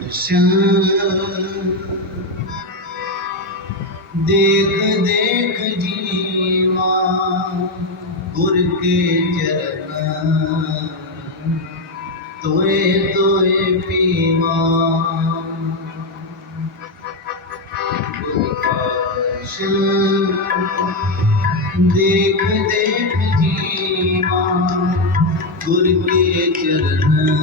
ਦਰਸ਼ਨ। ਦੇਖ ਦੇਖ ਜੀਵਾ, ਗੁਰ ਕੇ ਚਰਨ। ਤੋਏ ਤੋਏ ਪੀਵਾ। ਦੇਖ ਦੇਖ ਜੀਵਾ, ਗੁਰ ਕੇ ਚਰਨ।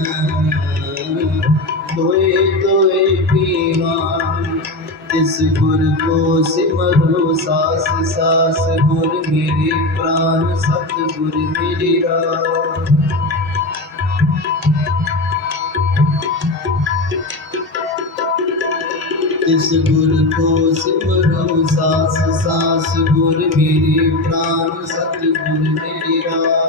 इस गुर को सिमरो सास सास गुर मेरे प्राण सतगुर मेरा इस गुर को सिमरो सास सास गुर मेरे प्राण सतगुर मेरा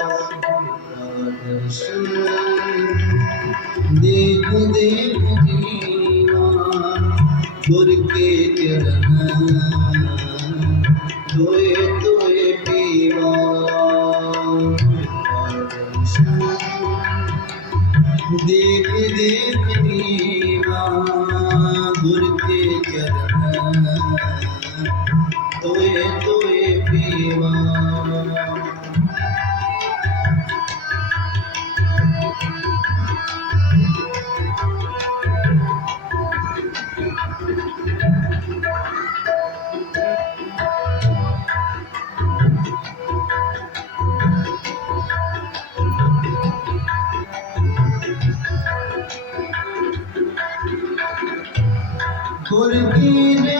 could it be?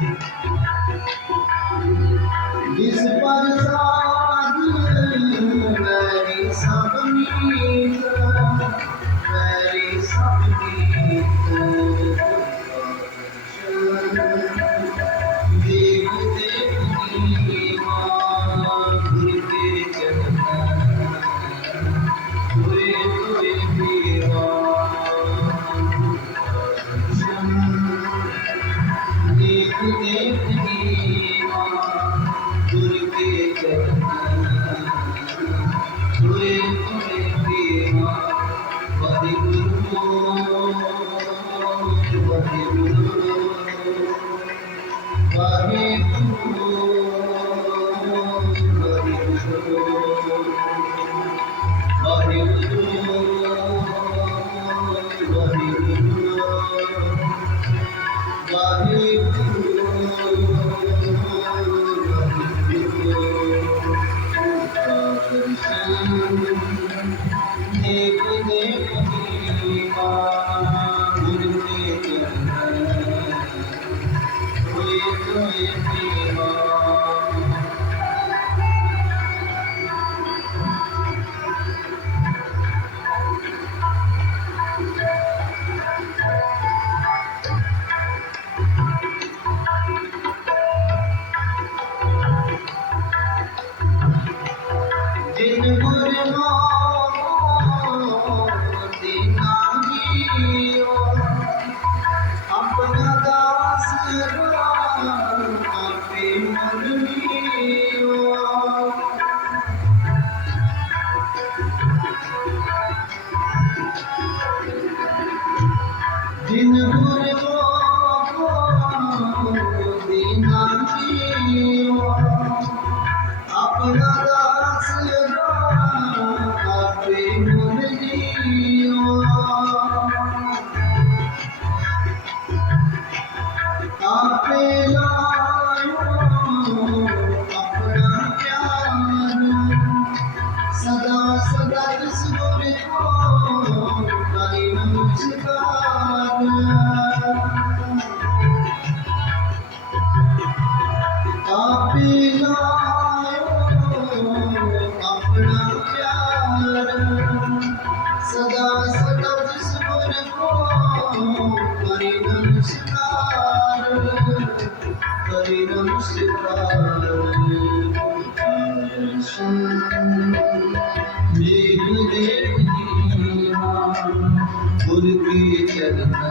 Is it by design? Uh... Thank you. দিয়ে চলনা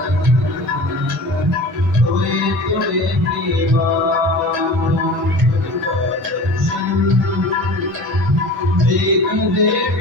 তোরে তোরে প্রেমা দেখ দেখ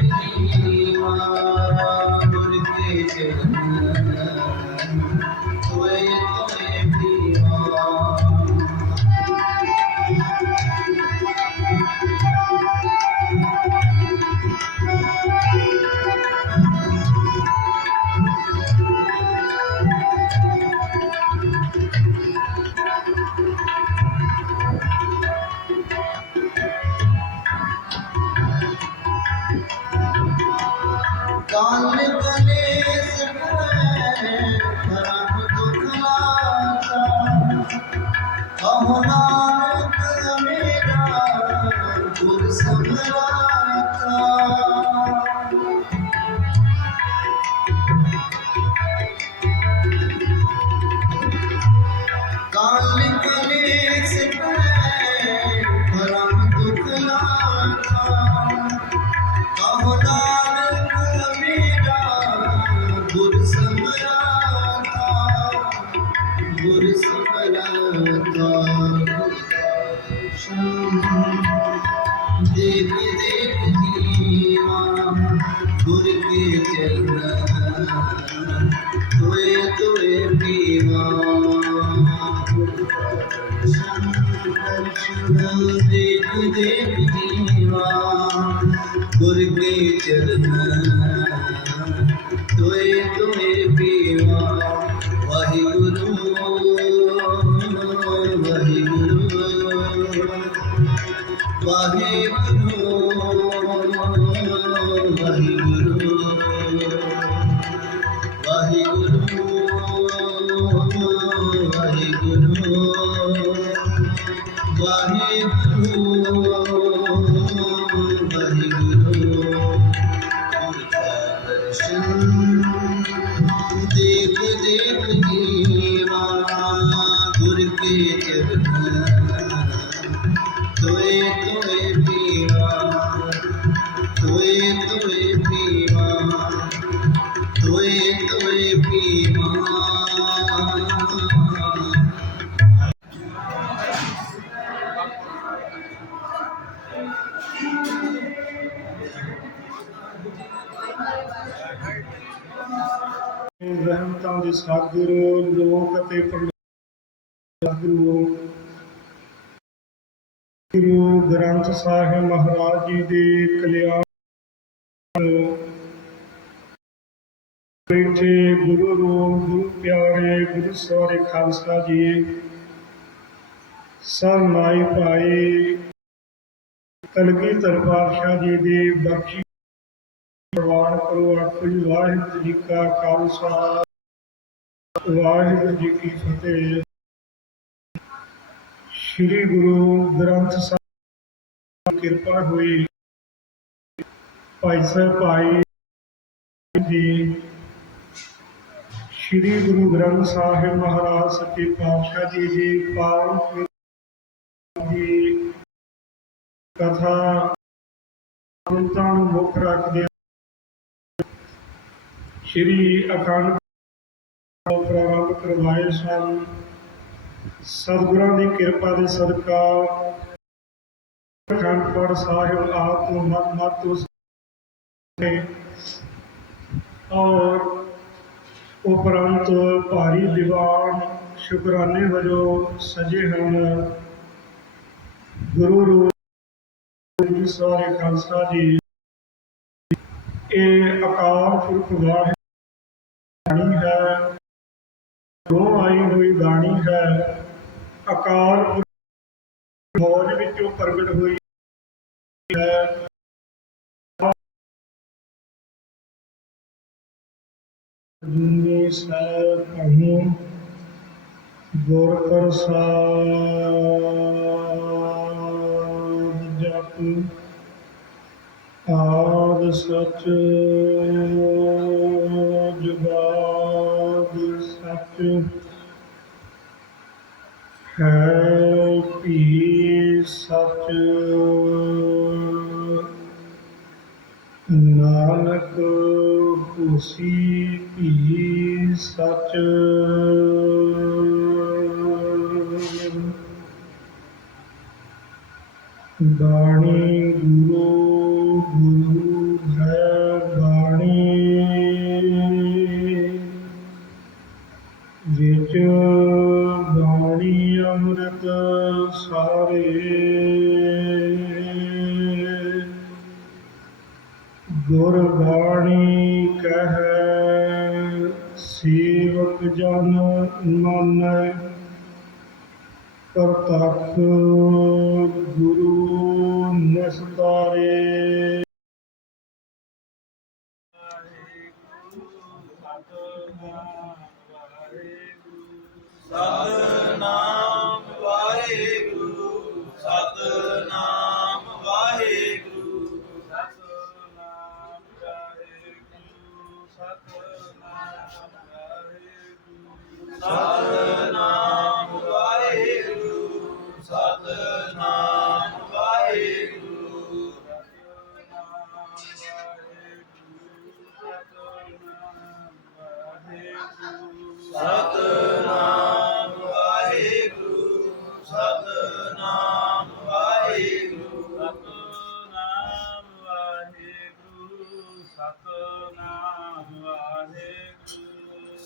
ਦੇ ਲੋਕ ਅਤੇ ਪਰਲੋਕ ਗੁਰੂ ਗ੍ਰੰਥ ਸਾਹਿਬ ਮਹਾਰਾਜ ਜੀ ਦੇ ਕਲਿਆਣ ਬੈਠੇ ਗੁਰੂ ਰੂਪ ਗੁਰੂ ਪਿਆਰੇ ਗੁਰੂ ਸਵਾਰੇ ਖਾਲਸਾ ਜੀ ਸਭ ਮਾਈ ਭਾਈ ਕਲਗੀਧਰ ਪਾਤਸ਼ਾਹ ਜੀ ਦੀ ਬਖਸ਼ੀ ਪ੍ਰਵਾਨ ਕਰੋ ਆਖੋ ਜੀ ਵਾਹਿਗੁਰੂ ਜੀ ਕਾ ਖਾਲਸਾ ਵਾਹਿਗੁਰੂ ਜੀ ਕੀ ਫਤਿਹ। ਸ੍ਰੀ ਗੁਰੂ ਗ੍ਰੰਥ ਸਾਹਿਬ ਕਿਰਪਾ ਹੋਈ। ਭਾਈ ਸਾਹਿਬ, ਭਾਈ ਜੀ, ਸ੍ਰੀ ਗੁਰੂ ਗ੍ਰੰਥ ਸਾਹਿਬ ਮਹਾਰਾਜ ਸੱਚੇ ਪਾਤਸ਼ਾਹ ਜੀ ਦੀ ਪਾਵਨ ਦੀ ਕਥਾ ਸੰਤਾਂ ਨੂੰ ਮੁੱਖ ਰੱਖਦੇ ਸ਼੍ਰੀ ਅਖੰਡ ਪ੍ਰਾਰੰਭ ਕਰਵਾਏ ਸਨ। ਸਤਿਗੁਰਾਂ ਦੀ ਕਿਰਪਾ ਦੇ ਸਦਕਾ ਅਖੰਡ ਸਾਹਿਬ ਆਪ ਨੂੰ ਮਤ ਮਤ ਤੋਂ ਔਰ ਉਪਰੰਤ ਭਾਰੀ ਦੀਵਾਨ ਸ਼ੁਕਰਾਨੇ ਵਜੋਂ ਸਜੇ ਹਨ। ਗੁਰੂ ਰੂਪ ਸਾਰੇ ਖਾਲਸਾ ਜੀ, ਇਹ ਅਕਾਲ ਪੁਰਖ ਵਾਹਿਗੁਰੂ ਹੋਈ ਬਾਣੀ ਹੈ। ਅਕਾਲ ਪੁਰਖ ਮੌਜ ਵਿੱਚੋਂ ਪ੍ਰਗਟ ਹੋਈ ਹੈ। ਜਿਨੇ ਸਹਿ ਕਹੂੰ ਗੁਰ ਪ੍ਰਸਾਦ ਆਦ ਸਚ ਬਾਣੀ ਗੁਰੂ ਗੁਰੂ ਹੈ ਬਾਣੀ। ਵਿੱਚ ਬਾਣੀ ਅੰਮ੍ਰਿਤ ਸਾਰੇ, ਗੁਰ ਬਾਣੀ ਕਹੈ ਸੇਵਕ ਜਨ ਮਨ, ਪ੍ਰਤੱਖ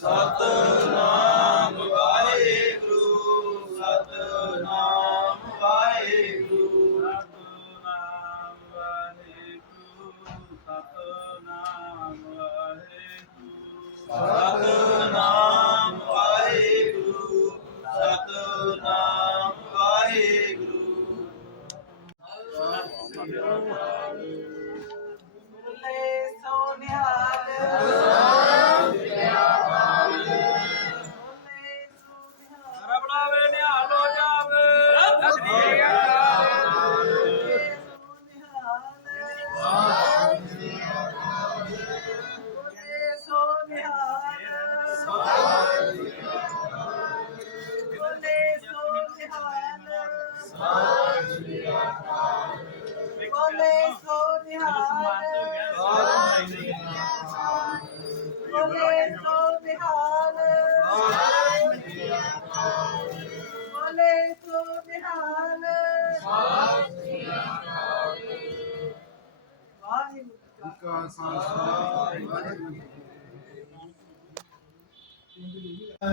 ਸਤਨਾਮ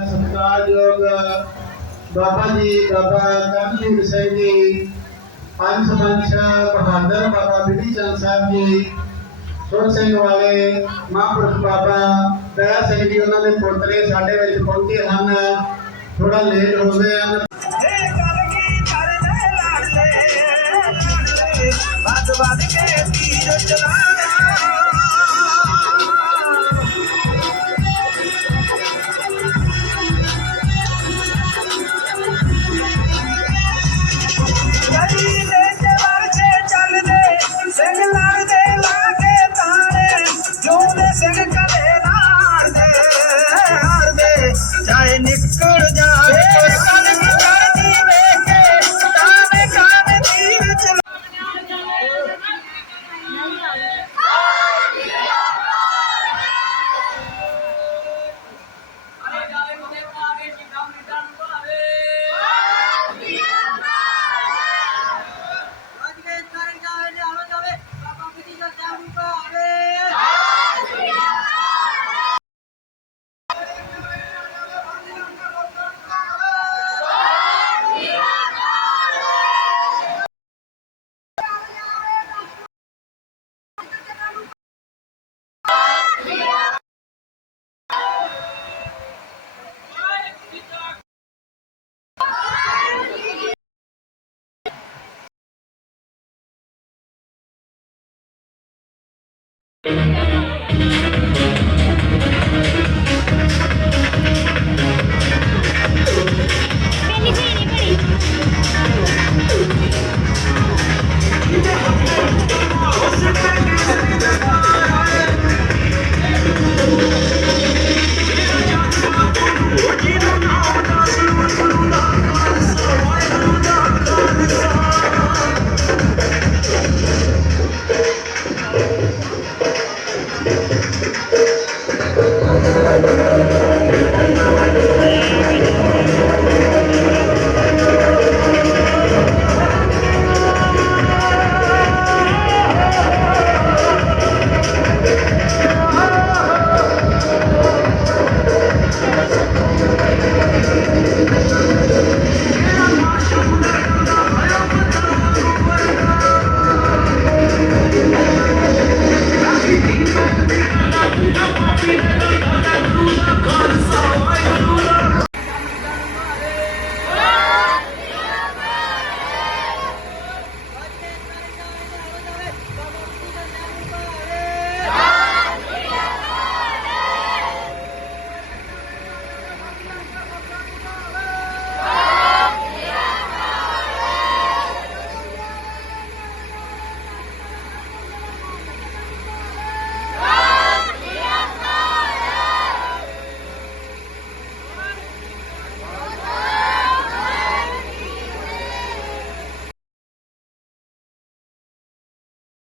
ਸਤਿਕਾਰਯੋਗ ਬਾਬਾ ਜੀ, ਬਾਬਾ ਕਰਮਜੀਤ ਸਿੰਘ ਜੀ, ਪੰਜ ਸਰਪੰਚ ਬਹਾਦਰ ਬਾਬਾ ਬਿਧੀ ਚੰਦ ਸਾਹਿਬ ਜੀ, ਸੁਰ ਸਿੰਘ ਵਾਲੇ, ਮਹਾਂਪੁਰਖ ਬਾਬਾ ਦਇਆ ਸਿੰਘ ਜੀ, ਉਹਨਾਂ ਦੇ ਪੋਤਰੇ ਸਾਡੇ ਵਿੱਚ ਪਹੁੰਚੇ ਹਨ। ਥੋੜਾ ਲੇਟ ਹੋ ਗਏ ਹਨ ਚਾਹੇ